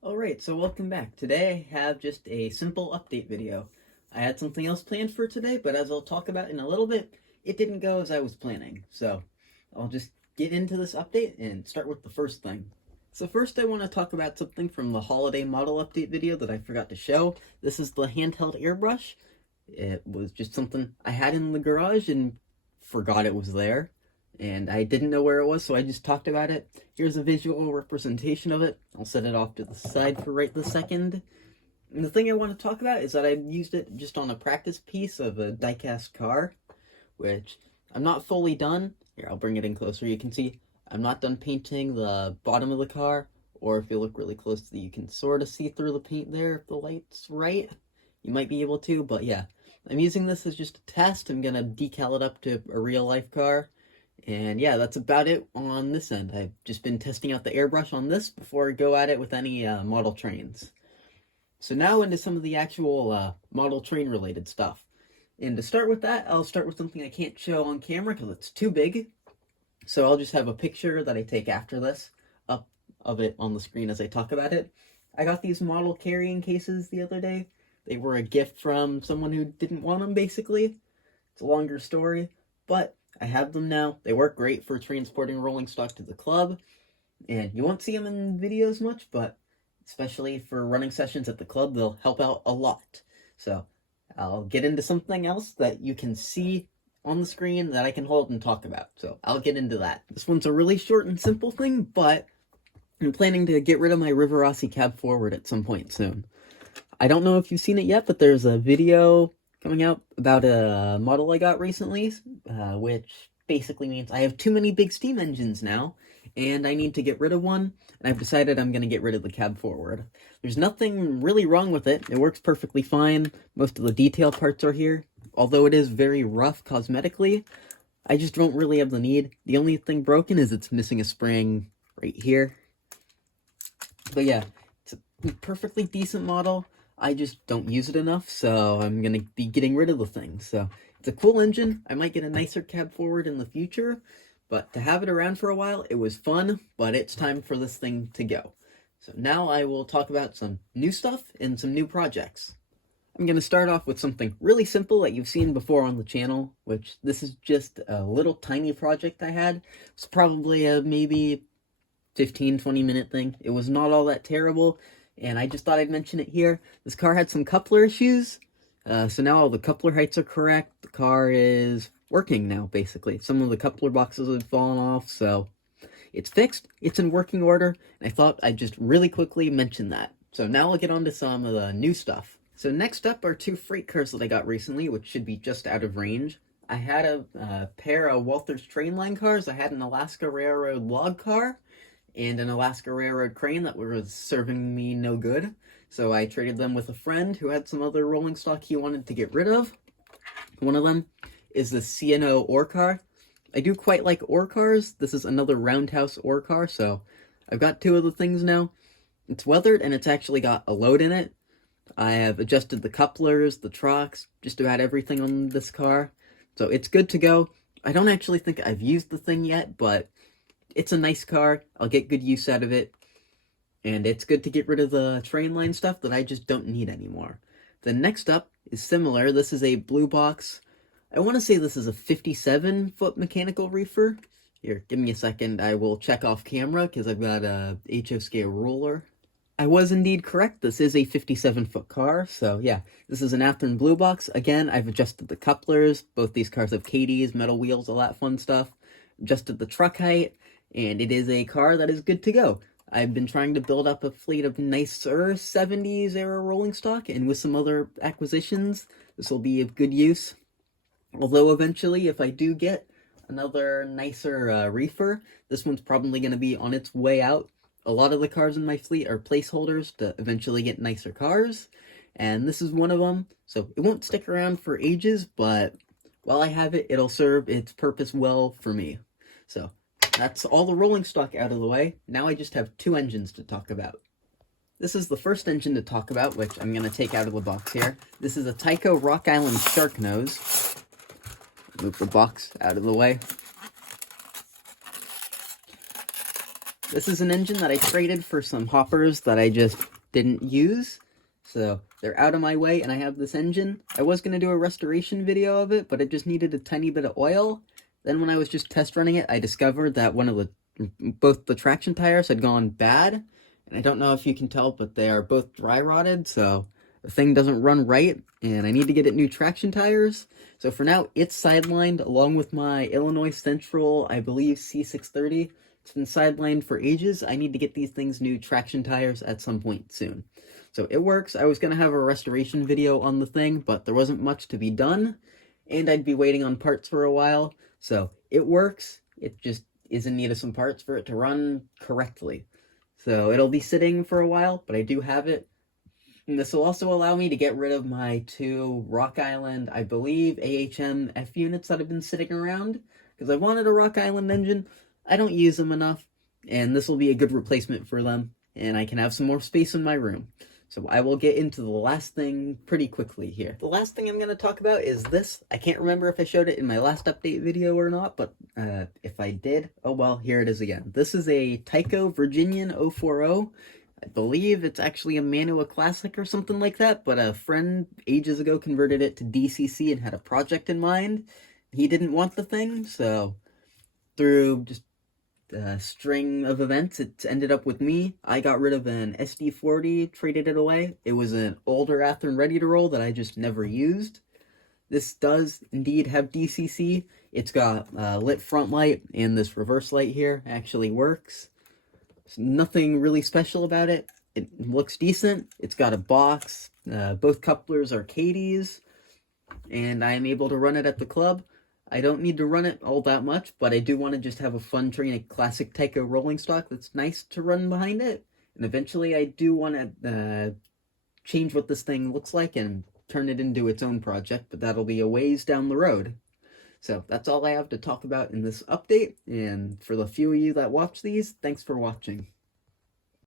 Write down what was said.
Alright, so welcome back. Today I have just a simple update video. I had something else planned for today, but as I'll talk about in a little bit, it didn't go as I was planning. So I'll just get into this update and start with the first thing. So first I want to talk about something from the holiday model update video that I forgot to show. This is the handheld airbrush. It was just something I had in the garage and forgot it was there. And I didn't know where it was, so I just talked about it. Here's a visual representation of it. I'll set it off to the side for right this second. And the thing I want to talk about is that I used it just on a practice piece of a die-cast car, which I'm not fully done. Here, I'll bring it in closer. You can see I'm not done painting the bottom of the car, or if you look really closely, you can sort of see through the paint there if the light's right. You might be able to, but yeah. I'm using this as just a test. I'm gonna decal it up to a real-life car. And yeah, that's about it on this end. I've just been testing out the airbrush on this before I go at it with any model trains. So now into some of the actual model train related stuff. And to start with that, I'll start with something I can't show on camera because it's too big. So I'll just have a picture that I take after this up of it on the screen as I talk about it. I got these model carrying cases the other day. They were a gift from someone who didn't want them, basically. It's a longer story, but I have them now. They work great for transporting rolling stock to the club, and you won't see them in videos much, but especially for running sessions at the club, they'll help out a lot. So I'll get into something else that you can see on the screen that I can hold and talk about. So I'll get into that. This one's a really short and simple thing, but I'm planning to get rid of my Rivarossi cab forward at some point soon. I don't know if you've seen it yet, but there's a video coming out about a model I got recently, which basically means I have too many big steam engines now, and I need to get rid of one, and I've decided I'm going to get rid of the cab forward. There's nothing really wrong with it. It works perfectly fine. Most of the detail parts are here. Although it is very rough cosmetically, I just don't really have the need. The only thing broken is it's missing a spring right here. But yeah, it's a perfectly decent model. I just don't use it enough, so I'm gonna be getting rid of the thing. So it's a cool engine. I might get a nicer cab forward in the future, but to have it around for a while, it was fun, but it's time for this thing to go. So now I will talk about some new stuff and some new projects. I'm gonna start off with something really simple that you've seen before on the channel, which this is just a little tiny project I had. It's probably a maybe 15-20 minute thing. It was not all that terrible, and I just thought I'd mention it here. This car had some coupler issues, so now all the coupler heights are correct. The car is working now, basically. Some of the coupler boxes had fallen off, so it's fixed. It's in working order, and I thought I'd just really quickly mention that. So now I'll get on to some of the new stuff. So next up are two freight cars that I got recently, which should be just out of range. I had a pair of Walther's Trainline cars. I had an Alaska Railroad log car, and an Alaska Railroad crane that was serving me no good. So I traded them with a friend who had some other rolling stock he wanted to get rid of. One of them is the C&O ore car. I do quite like ore cars. This is another roundhouse ore car, so I've got two of the things now. It's weathered, and it's actually got a load in it. I have adjusted the couplers, the trucks, just about everything on this car. So it's good to go. I don't actually think I've used the thing yet, but it's a nice car. I'll get good use out of it. And it's good to get rid of the train line stuff that I just don't need anymore. The next up is similar. This is a blue box. I want to say this is a 57-foot mechanical reefer. Here, give me a second. I will check off camera because I've got a HO scale ruler. I was indeed correct. This is a 57-foot car. So yeah, this is an Athearn blue box. Again, I've adjusted the couplers. Both these cars have KDs, metal wheels, all that fun stuff. Adjusted the truck height, and it is a car that is good to go. I've been trying to build up a fleet of nicer 70s era rolling stock, and with some other acquisitions, this will be of good use. Although eventually, if I do get another nicer reefer, this one's probably going to be on its way out. A lot of the cars in my fleet are placeholders to eventually get nicer cars, and this is one of them. So it won't stick around for ages, but while I have it, it'll serve its purpose well for me. So that's all the rolling stock out of the way. Now I just have two engines to talk about. This is the first engine to talk about, which I'm going to take out of the box here. This is a Tyco Rock Island Shark Nose. Move the box out of the way. This is an engine that I traded for some hoppers that I just didn't use. So they're out of my way, and I have this engine. I was going to do a restoration video of it, but it just needed a tiny bit of oil. Then when I was just test running it, I discovered that both the traction tires had gone bad. And I don't know if you can tell, but they are both dry rotted, so the thing doesn't run right, and I need to get it new traction tires. So for now, it's sidelined along with my Illinois Central, I believe, C630. It's been sidelined for ages. I need to get these things new traction tires at some point soon. So it works. I was going to have a restoration video on the thing, but there wasn't much to be done, and I'd be waiting on parts for a while. So it works. It just is in need of some parts for it to run correctly. So it'll be sitting for a while, but I do have it. And this will also allow me to get rid of my 2 Rock Island, I believe, AHM F units that have been sitting around, because I wanted a Rock Island engine. I don't use them enough, and this will be a good replacement for them, and I can have some more space in my room. So I will get into the last thing pretty quickly here. The last thing I'm going to talk about is this. I can't remember if I showed it in my last update video or not, but if I did, oh well, here it is again. This is a Tyco Virginian 040. I believe it's actually a Manua Classic or something like that, but a friend ages ago converted it to DCC and had a project in mind. He didn't want the thing, so through just a string of events, it ended up with me. I got rid of an SD40, traded it away. It was an older Athearn ready to roll that I just never used. This does indeed have DCC. It's got lit front light, and this reverse light here actually works. There's nothing really special about it. It looks decent. It's got a box. Both couplers are Katie's, and I am able to run it at the club. I don't need to run it all that much, but I do want to just have a fun train, a classic Tyco rolling stock that's nice to run behind it. And eventually I do want to change what this thing looks like and turn it into its own project, but that'll be a ways down the road. So that's all I have to talk about in this update, and for the few of you that watch these, thanks for watching.